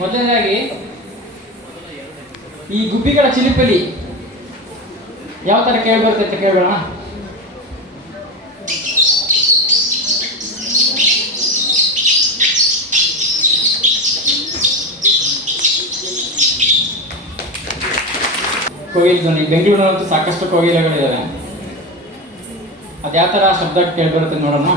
ಮೊದಲನೇದಾಗಿ ಈ ಗುಬ್ಬಿಗಳ ಚಿಲಿಪಲಿ ಯಾವ ಥರ ಕೇಳ್ಬರುತ್ತೆ ಅಂತ ಕೇಳೋಣ ಕೋಗಿಲ್ ಧ್ವನಿ. ಬೆಂಗಳೂರಿನಲ್ಲಂತೂ ಸಾಕಷ್ಟು ಕೋಗಿಲೆಗಳಿದ್ದಾವೆ ಅದು ಯಾವ ಥರ ಶಬ್ದ ಕೇಳ್ಬರುತ್ತೆ ನೋಡೋಣ.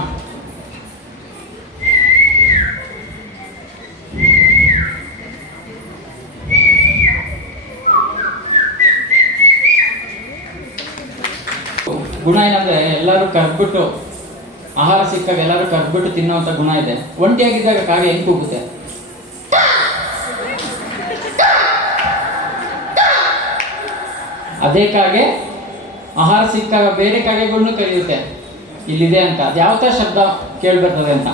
ಗುಣ ಏನಂದ್ರೆ ಎಲ್ಲರೂ ಕರ್ಬಿಟ್ಟು ಆಹಾರ ಸಿಕ್ಕಾಗ ಎಲ್ಲರೂ ಕರ್ಬಿಟ್ಟು ತಿನ್ನುವಂಥ ಗುಣ ಇದೆ. ಒಂಟಿಯಾಗಿದ್ದಾಗ ಕಾಗೆ ಹೆಂಗ್ ಕೂಗುತ್ತೆ? ಅದೇ ಕಾಗೆ ಆಹಾರ ಸಿಕ್ಕಾಗ ಬೇರೆ ಕಾಗೆಗಳನ್ನು ಕರೆಯುತ್ತೆ ಇಲ್ಲಿದೆ ಅಂತ. ಅದು ಯಾವ ಥರ ಶಬ್ದ ಕೇಳ್ಬರ್ತದೆ ಅಂತ?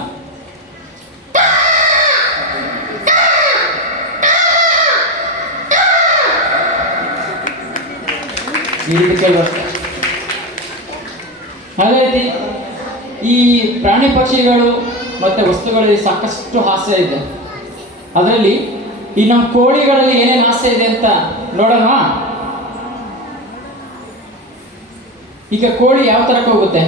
ರೀತಿ ಕೇಳ್ಬರ್ತದೆ. ಅದೇ ರೀತಿ ಈ ಪ್ರಾಣಿ ಪಕ್ಷಿಗಳು ಮತ್ತು ವಸ್ತುಗಳಲ್ಲಿ ಸಾಕಷ್ಟು ಹಾಸ್ಯ ಇದೆ. ಅದರಲ್ಲಿ ಈ ನಮ್ಮ ಕೋಳಿಗಳಲ್ಲಿ ಏನೇನು ಹಾಸ್ಯ ಇದೆ ಅಂತ ನೋಡೋಣ. ಈಗ ಕೋಳಿ ಯಾವ ಥರಕ್ಕೆ ಹೋಗುತ್ತೆ?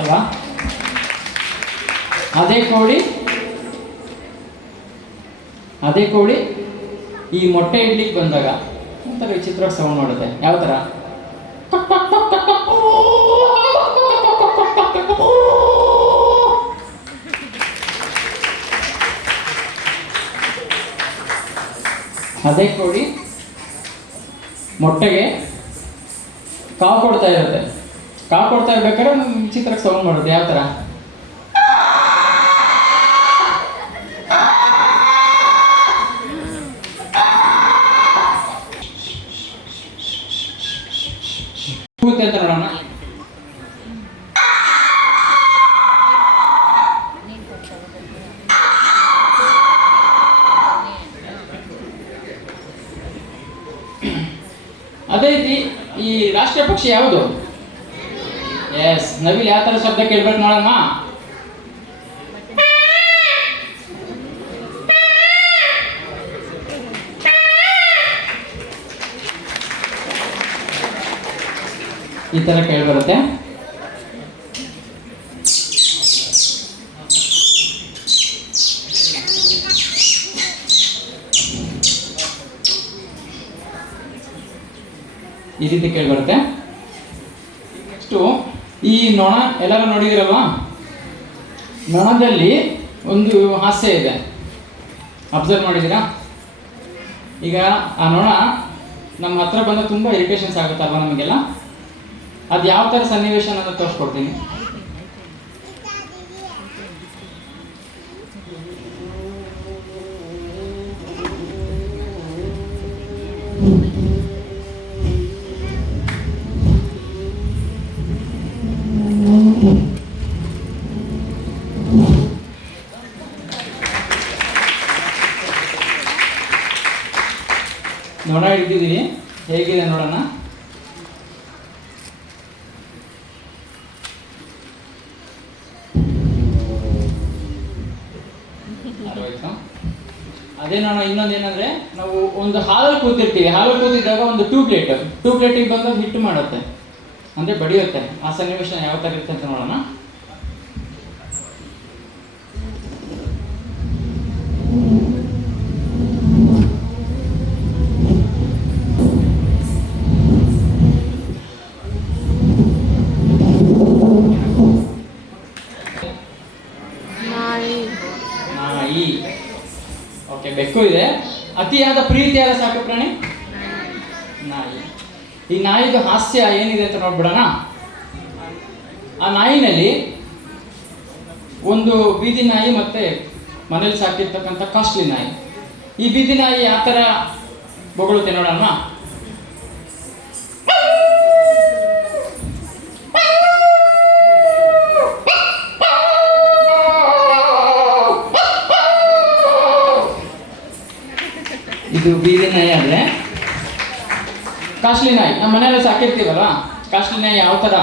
ಅಲ್ವಾ? ಅದೇ ಕೋಳಿ ಅದೇ ಕೋಳಿ ಈ ಮೊಟ್ಟೆ ಇಡ್ಲಿಕ್ಕೆ ಬಂದಾಗ ಒಂಥರ ವಿಚಿತ್ರ ಸೌಂಡ್ ಮಾಡುತ್ತೆ ಯಾವ ಥರ ಅದೇ ಕೋಳಿ ಮೊಟ್ಟೆಗೆ ಕಾವು ಕೊಡ್ತಾ ಇರುತ್ತೆ. ಕಾವು ಕೊಡ್ತಾ ಇರ್ಬೇಕಾದ್ರೆ ಒಂದು ವಿಚಿತ್ರ ಸೌಂಡ್ ಮಾಡುತ್ತೆ ಯಾವ ಥರ ಕೂಗುತ್ತೆ ಅಂತ ನೋಡೋಣ ಅದೇ ರೀತಿ ಈ ರಾಷ್ಟ್ರೀಯ ಪಕ್ಷಿ ಯಾವುದು? ಎಸ್ ನವಿಲ್ ಯಾವ ಥರ ಶಬ್ದ ಕೇಳ್ಬೇಕು ನೋಡಮ್ಮ. ಈ ಥರ ಕೇಳ್ಬರುತ್ತೆ ಈ ರೀತಿ ಕೇಳ್ಬರುತ್ತೆ ಈ ನೊಣ ಎಲ್ಲರೂ ನೋಡಿದಿರಲ್ವಾ? ನೊಣದಲ್ಲಿ ಒಂದು ಹಾಸ್ಯ ಇದೆ. ಅಬ್ಸರ್ವ್ ಮಾಡಿದ್ದೀರಾ? ಈಗ ಆ ನೊಣ ನಮ್ಮ ಹತ್ರ ಬಂದ ತುಂಬ ಇರಿಟೇಷನ್ಸ್ ಆಗುತ್ತಲ್ವ ನಮಗೆಲ್ಲ? ಅದು ಯಾವ ಥರ ಸನ್ನಿವೇಶ ಅನ್ನೋದು ತೋರಿಸ್ಕೊಡ್ತೀನಿ? ಅದೇ ನಾನು ಇನ್ನೊಂದು ಏನಂದ್ರೆ ನಾವು ಒಂದು ಹಾಲಲ್ಲಿ ಕೂತಿರ್ತೀವಿ. ಹಾಲಲ್ಲಿ ಕೂತಿದ್ದಾಗ ಒಂದು ಟೂ ಪ್ಲೇಟ್ ಟೂ ಪ್ಲೇಟಿಗೆ ಬಂದಾಗ ಹಿಟ್ಟು ಮಾಡುತ್ತೆ. ಅಂದ್ರೆ ಬಡಿಯುತ್ತೆ. ಆ ಸನ್ನಿವೇಶ ಯಾವ ಥರ ಇರುತ್ತೆ ಅಂತ ನೋಡೋಣ. ಬೆಕ್ಕು ಇದೆ. ಅತಿಯಾದ ಪ್ರೀತಿಯಾದ ಸಾಕು ಪ್ರಾಣಿ? ನಾಯಿ. ಈ ನಾಯಿದು ಹಾಸ್ಯ ಏನಿದೆ ಅಂತ ನೋಡ್ಬಿಡೋಣ. ಆ ನಾಯಿನಲ್ಲಿ ಒಂದು ಬೀದಿ ನಾಯಿ ಮತ್ತೆ ಮನೇಲಿ ಸಾಕಿರ್ತಕ್ಕಂಥ ಕಾಸ್ಟ್ಲಿ ನಾಯಿ. ಈ ಬೀದಿ ನಾಯಿ ಆ ಥರ ಬೊಗಳುತ್ತೆ ನೋಡೋಣ. ಇದು ಬೀದಿ ನಾಯಿ ಅಂದರೆ ಕಾಸ್ಟ್ಲಿ ನಾಯಿ ನಮ್ಮ ಮನೆಯಲ್ಲಿ ಸಾಕಿರ್ತೀವಲ್ಲ ಕಾಸ್ಟ್ಲಿ ನಾಯಿ ಯಾವ ಥರ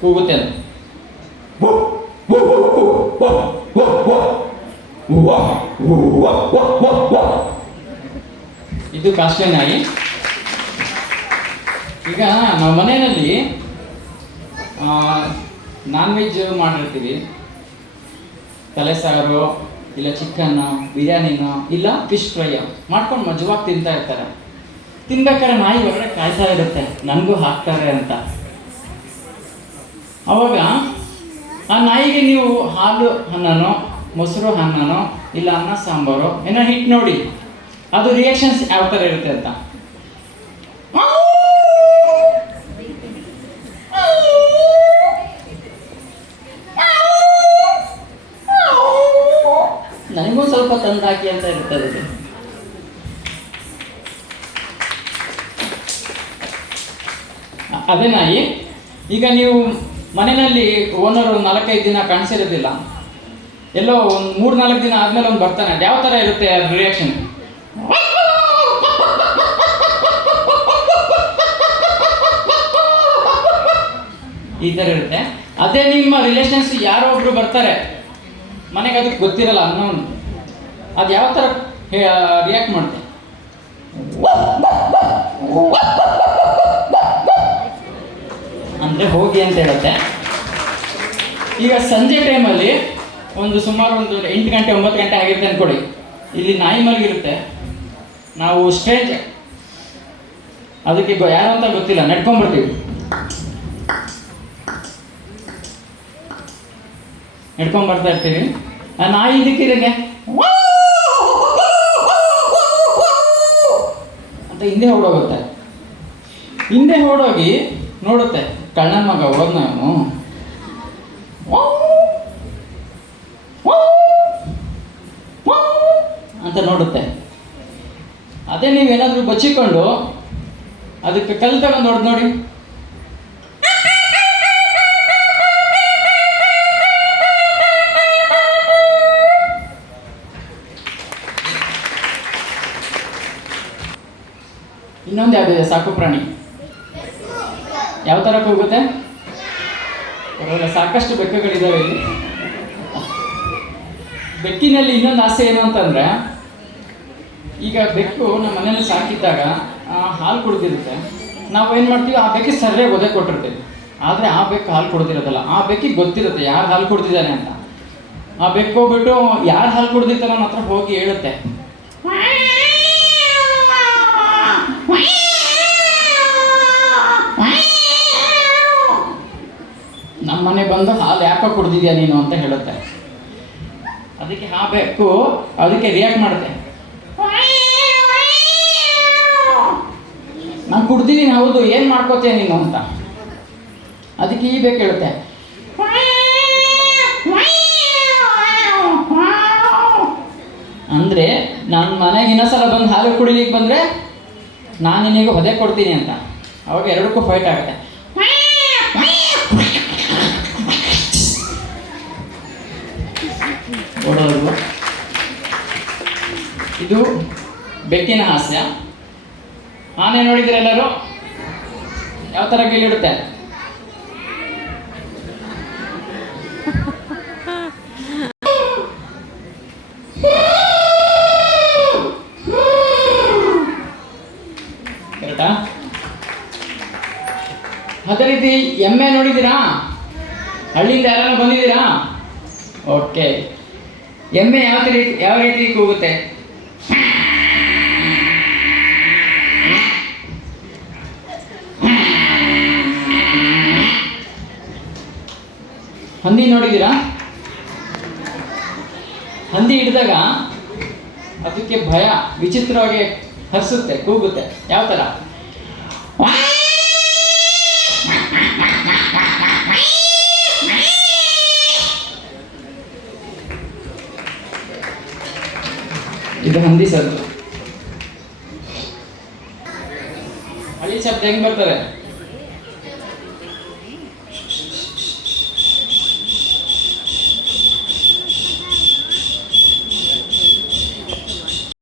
ಕೂಗುತ್ತೆ ಅದು ಇದು ಕಾಸ್ಟ್ಲಿ ನಾಯಿ ಈಗ ನಮ್ಮ ಮನೆಯಲ್ಲಿ ನಾನ್ ವೆಜ್ ಮಾಡಿರ್ತೀವಿ ತಲೆ ಸಾರು ಇಲ್ಲ ಚಿಕನ್ ಬಿರಿಯಾನಿನೋ, ಇಲ್ಲ ಫಿಶ್ ಫ್ರೈಯ ಮಾಡ್ಕೊಂಡು ಮಜವಾಗಿ ತಿಂತಾ ಇರ್ತಾರೆ. ತಿನ್ಬೇಕಾದ್ರೆ ನಾಯಿ ಹೊರಗಡೆ ಕಾಯ್ತಾ ಇರುತ್ತೆ. ನನಗೂ ಹಾಕ್ತಾರೆ ಅಂತ. ಅವಾಗ ಆ ನಾಯಿಗೆ ನೀವು ಹಾಲು ಅನ್ನನೋ, ಮೊಸರು ಅನ್ನನೋ, ಇಲ್ಲ ಅನ್ನ ಸಾಂಬಾರೋ, ಏನೋ ಹಿಟ್ಟು ನೋಡಿ. ಅದು ರಿಯಾಕ್ಷನ್ಸ್ ಯಾವ ಥರ ಇರುತ್ತೆ ಅಂತ. ಅದೇ ನಾಯಿ. ಈಗ ನೀವು ಮನೆಯಲ್ಲಿ ಓನರ್ ಒಂದು ನಾಲ್ಕೈದು ದಿನ ಕಾಣಿಸಿರೋದಿಲ್ಲ. ಎಲ್ಲೋ ಒಂದು ಮೂರು ನಾಲ್ಕು ದಿನ ಆದಮೇಲೆ ಒಂದು ಬರ್ತಾನೆ. ಯಾವ ಥರ ಇರುತ್ತೆ ರಿಯಾಕ್ಷನ್ ಈ ಥರ ಇರುತ್ತೆ. ಅದೇ ನಿಮ್ಮ ರಿಲೇಷನ್ಸ್ ಯಾರೋ ಒಬ್ರು ಬರ್ತಾರೆ. ಮನೆಗೆ ಅದಕ್ಕೆ ಗೊತ್ತಿರಲ್ಲ ಅನ್ನೋನು. ಅದು ಯಾವ ಥರ ರಿಯಾಕ್ಟ್ ಮಾಡುತ್ತೆ ಅಂದರೆ ಹೋಗಿ ಅಂತ ಹೇಳುತ್ತೆ. ಈಗ ಸಂಜೆ ಟೈಮಲ್ಲಿ ಒಂದು ಸುಮಾರು ಒಂದು ಎಂಟು ಗಂಟೆ, ಒಂಬತ್ತು ಗಂಟೆ ಆಗಿರುತ್ತೆ ಅಂದ್ಕೊಡಿ ಇಲ್ಲಿ ನಾಯಿ ಮಲಗಿರುತ್ತೆ ನಾವು ಸ್ಟ್ರೇಂಜ್ ಅದಕ್ಕೆ ಯಾರು ಅಂತ ಗೊತ್ತಿಲ್ಲ ನಡ್ಕೊಂಡ್ಬರ್ತೀವಿ ನಡ್ಕೊಂಡ್ ಬರ್ತಾ ಇರ್ತೀವಿ. ಆ ನಾಯಿ ಇದಕ್ಕಿದಂಗೆ ಅಂತ ಹಿಂದೆ ಓಡೋಗುತ್ತೆ. ಹಿಂದೆ ಓಡೋಗಿ ನೋಡುತ್ತೆ. ಕಳ್ಳನ ಮಗ ಹೋದ್ನ ಅವನು ಅಂತ ನೋಡುತ್ತೆ. ಅದೇ ನೀವೇನಾದರೂ ಬಚ್ಚಿಕೊಂಡು ಅದಕ್ಕೆ ಕಲ್ ತಗೊಂಡು ಹೊಡೆದು ನೋಡಿ. ಇನ್ನೊಂದು ಯಾವುದಿದೆ? ಸಾಕು ಪ್ರಾಣಿ. ಯಾವ ಥರ ಕೂಗುತ್ತೆ? ಪರವಾಗಿಲ್ಲ, ಸಾಕಷ್ಟು ಬೆಕ್ಕುಗಳಿದ್ದಾವೆ ಇಲ್ಲಿ. ಬೆಕ್ಕಿನಲ್ಲಿ ಇನ್ನೊಂದು ಆಸೆ ಏನು ಅಂತಂದ್ರೆ, ಈಗ ಬೆಕ್ಕು ನಮ್ಮ ಮನೇಲಿ ಸಾಕಿದ್ದಾಗ ಹಾಲು ಕುಡಿದಿರುತ್ತೆ. ನಾವು ಏನು ಮಾಡ್ತೀವಿ, ಆ ಬೆಕ್ಕಿಗೆ ಸರಿಯಾಗಿ ಒದೆ ಕೊಟ್ಟಿರ್ತೀವಿ. ಆದರೆ ಆ ಬೆಕ್ಕು ಹಾಲು ಕುಡ್ದಿರೋದಲ್ಲ. ಆ ಬೆಕ್ಕಿಗೆ ಗೊತ್ತಿರುತ್ತೆ, ಯಾರು ಹಾಲು ಕುಡ್ದಿದ್ದಾನೆ ಅಂತ. ಆ ಬೆಕ್ಕು ಹೋಗ್ಬಿಟ್ಟು ಯಾರು ಹಾಲು ಕುಡ್ದಿತ್ತಲ್ಲ ನನ್ನ ಹತ್ರ ಹೋಗಿ ಹೇಳುತ್ತೆ. ನಮ್ಮ ಮನೆ ಬಂದು ಹಾಲು ಯಾಕೋ ಕುಡ್ದಿದ್ಯಾ ನೀನು ಅಂತ ಹೇಳುತ್ತೆ. ಅದಕ್ಕೆ ಹಾ ಬೆಕ್ಕು, ಅದಕ್ಕೆ ರಿಯಾಕ್ಟ್ ಮಾಡುತ್ತೆ. ನಾನು ಕುಡ್ದಿದ್ದೀನಿ, ಹೌದು, ಏನು ಮಾಡ್ಕೋತೀಯ ನೀನು ಅಂತ. ಅದಕ್ಕೆ ಈ ಬೇಕು ಹೇಳುತ್ತೆ. ಅಂದರೆ ನನ್ನ ಮನೆಗೆ ಇನ್ನೊಂದ್ಸಲ ಬಂದು ಹಾಲು ಕುಡಿಲಿಕ್ಕೆ ಬಂದರೆ ನಾನು ನಿನಗೆ ಹೊದೆ ಕೊಡ್ತೀನಿ ಅಂತ. ಅವಾಗ ಎರಡಕ್ಕೂ ಫೈಟ್ ಆಗುತ್ತೆ. ಇದು ಬೆಕ್ಕಿನ ಹಾಸ್ಯ. ಆನೆ ನೋಡಿದ್ರೆ ಎಲ್ಲರೂ ಯಾವ ಥರ ಕರೆಕ್ಟಾ ಅದೇ ರೀತಿ ಎಮ್ಮೆ ನೋಡಿದ್ದೀರಾ? ಹಳ್ಳಿಯಿಂದ ಯಾರು ಬಂದಿದ್ದೀರಾ? ಓಕೆ ಎಮ್ಮೆ ಯಾವ ರೀತಿ ಯಾವ ರೀತಿ ಕೂಗುತ್ತೆ? ಹಂದಿ ನೋಡಿದ್ದೀರಾ? ಹಂದಿ ಹಿಡಿದಾಗ ಅದಕ್ಕೆ ಭಯ ವಿಚಿತ್ರವಾಗಿ ಹರಿಸುತ್ತೆ, ಕೂಗುತ್ತೆ. ಯಾವ ಥರ ಇದು ಹಂದಿ ಸರ್. ಹಳ್ಳಿ ಶಬ್ದ ಹೆಂಗ್ ಬರ್ತದೆ?